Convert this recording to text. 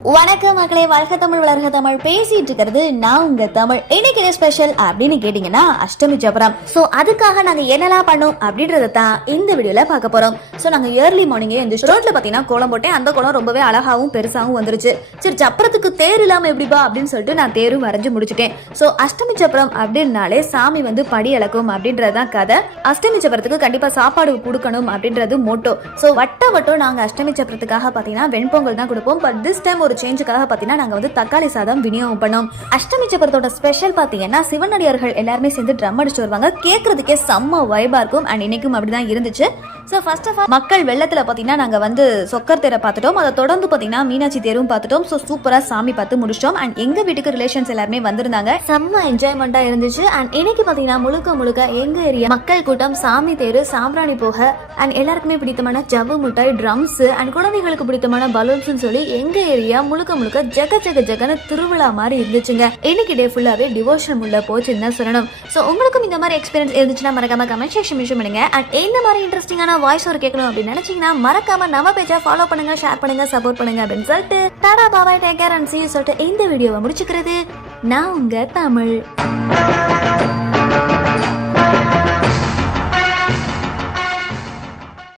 வணக்கம் மக்களே, வளர்க தமிழ் வளர்க தமிழ் பேசிட்டு இருக்கிறது நான் உங்க தமிழ். இன்னைக்கு ஸ்பெஷல் அப்படின்னு கேட்டீங்கன்னா அஷ்டமி ஜபரம். சோ அதுக்காக நாங்க என்னெல்லாம் பண்ணோம் அப்படின்றத தான் இந்த வீடியோல பார்க்க போறோம். சோ நாங்க ஏர்லி மார்னிங்கே இந்த ரோட்ல பாத்தீங்கன்னா கோலம் போட்டேன். அந்த கோலம் ரொம்பவே அழகாவும் பெருசாவும் வந்துருச்சு. சரி, ஜப்பரத்துக்கு தேர் இல்லாம எப்படிப்பா அப்படின்னு சொல்லிட்டு நான் தேரும் வரைஞ்சு முடிச்சுட்டேன். சோ அஷ்டமி ஜபரம் அப்படின்னாலே சாமி வந்து படி அளக்கும் அப்படின்றதுதான் கதை. அஷ்டமி ஜபரத்துக்கு கண்டிப்பா சாப்பாடு கொடுக்கணும் அப்படின்றது மோட்டோ. சோ வட்டம் நாங்க அஷ்டமி ஜபரத்துக்காக பாத்தீங்கன்னா வெண்பொங்கல் தான் கொடுப்போம். பட் திஸ் டைம் ஒரு சேஞ்சுக்காக பாத்தீங்கன்னா நாங்க வந்து தக்காளி சாதம் விநியோகம் பண்ணோம். அஷ்டமி ஜபரத்தோட ஸ்பெஷல் பாத்தீங்கன்னா சிவனடியார்கள் எல்லாருமே சேர்ந்து ட்ரம் அடிச்சு வருவாங்க. கேட்கறதுக்கே செம்ம வைபா இருக்கும். அண்ட் இன்னைக்கும் அப்படிதான் இருந்துச்சு. ஸோ ஃபர்ஸ்ட் ஆஃப் ஆல் மக்கள் வெள்ளத்தில் பார்த்தீங்கன்னா நாங்கள் வந்து சொக்கர் தேரை பார்த்துட்டோம். அதை தொடர்ந்து பார்த்தீங்கன்னா மீனாட்சி தேரும் பார்த்துட்டோம். ஸோ சூப்பராக சாமி பார்த்து முடிச்சிட்டோம். அண்ட் எங்கள் வீட்டுக்கு ரிலேஷன்ஸ் எல்லாருமே வந்திருந்தாங்க. செம்ம என்ஜாய்மெண்ட்டாக இருந்துச்சு. அண்ட் இன்னைக்கு பார்த்தீங்கன்னா முழுக்க எங்கள் ஏரியா மக்கள் கூட்டம், சாமி தேரு, சாம்பிராணி போக அண்ட் எல்லாருக்குமே பிடித்தமான ஜவ்வு முட்டாய், ட்ரம்ஸ் அண்ட் குழந்தைகளுக்கு பிடித்தமான பலூன்ஸ் சொல்லி எங்கள் ஏரியா முழுக்க ஜெகன்னு திருவிழா மாதிரி இருந்துச்சுங்க. இன்னைக்கு டே ஃபுல்லாகவே டிவோஷன் உள்ள போச்சுன்னு தான் சொல்லணும். ஸோ உங்களுக்கும் இந்த மாதிரி எக்ஸ்பீரியன்ஸ் இருந்துச்சுன்னா மறக்காம கமெண்ட் செக்ஷன் மென்ஷன் பண்ணுங்க. அண்ட் இந்த மாதிரி இன்ட்ரெஸ்டிங்கான வாய்ஸ் ஒரு கேட்கணும் அப்படின்னு நினைச்சீங்கன்னா மறக்காம நம்ம பேஜை ஃபாலோ பண்ணுங்க, ஷேர் பண்ணுங்க, சப்போர்ட் பண்ணுங்க அப்படின்னு சொல்லிட்டு tata bye bye, take care and see you சொல்லிட்டு இந்த வீடியோவை முடிச்சுக்கிறது நான் உங்க தமிழ்.